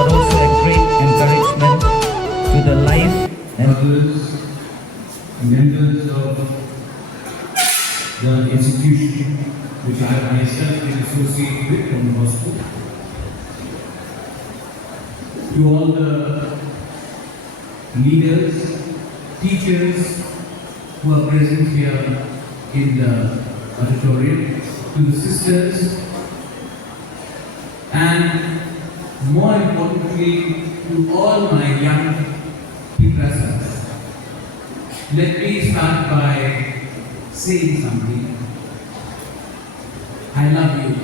but also a great encouragement to the life and others, members of the institution which I myself been associated with from the hospital, to all the leaders, teachers who are present here in the auditorium, to the sisters, and more importantly to all my young Bubagra. Let me start by saying something. I love you.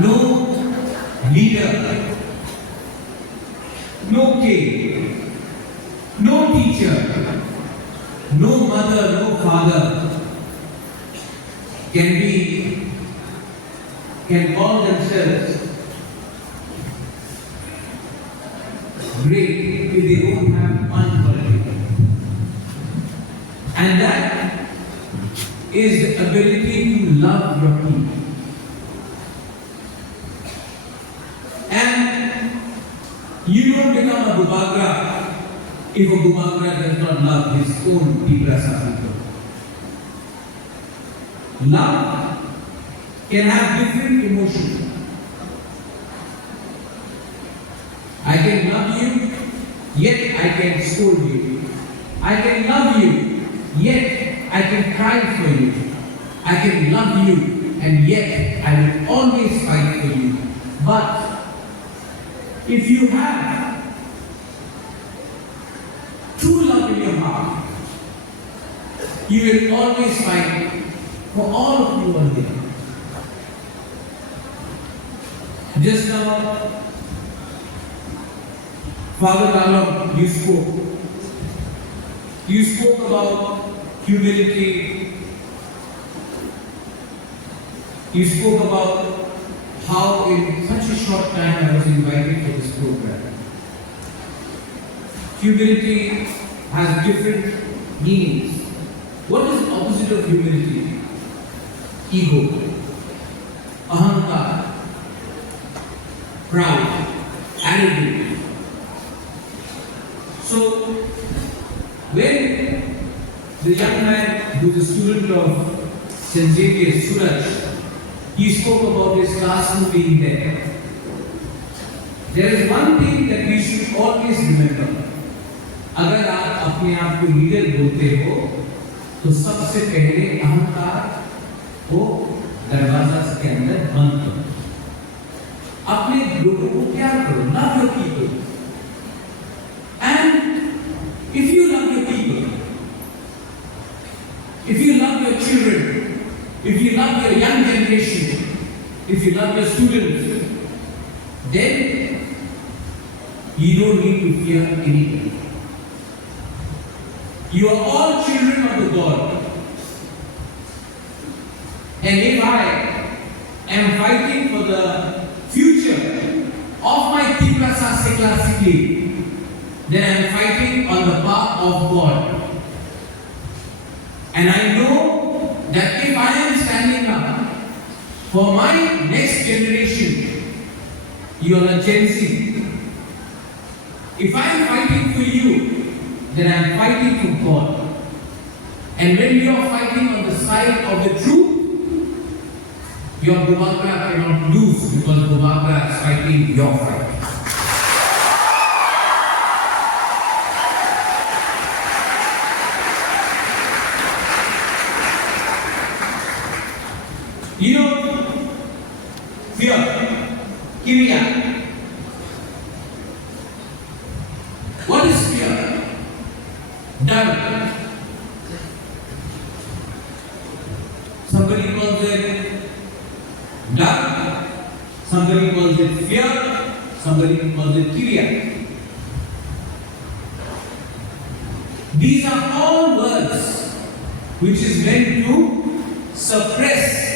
No leader, no king, no teacher, no mother, no father can call themselves great if they don't have one quality. And that is the ability to love your people. And you don't become a Bubagra if a Bubagra does not love his own people. Love can have different emotions. I can love you, yet I can scold you. I can love you, yet I can cry for you. I can love you, and yet I will always fight for you. But if you have true love in your heart, you will always fight for all of you on there. Just now, Father Talon, you spoke. You spoke about humility. You spoke about how in such a short time I was invited for this program. Humility has different meanings. What is the opposite of humility? Ego, ahankar, proud, arrogant. So, when the young man who is a student of St. Xavier's, Suraj, he spoke about his classroom being there. There is one thing that we should always remember. अगर आप अपने आप को leader बोलते हो, तो सबसे पहले अहंकार को दरवाजा के अंदर बंद करो। अपने लोगों को प्यार करो, love your people. And if you love your people, if you love your children, if you love your young generation, if you love your students, then you don't need to fear anything. You are all children of the God. And if I am fighting for the future of my Tiprasa Sekla city, then I am fighting on the path of God. And I know that if I am standing up for my next generation, you are a Gen Z. If I am fighting for you, then I am fighting for God. And when you are fighting on the side of the truth, your Bubagra cannot lose because Bubagra is fighting your fight. You know, fear, Kiria. What is fear? Doubt. Somebody calls it doubt, somebody calls it fear, somebody calls it Kiria. These are all words which is meant to suppress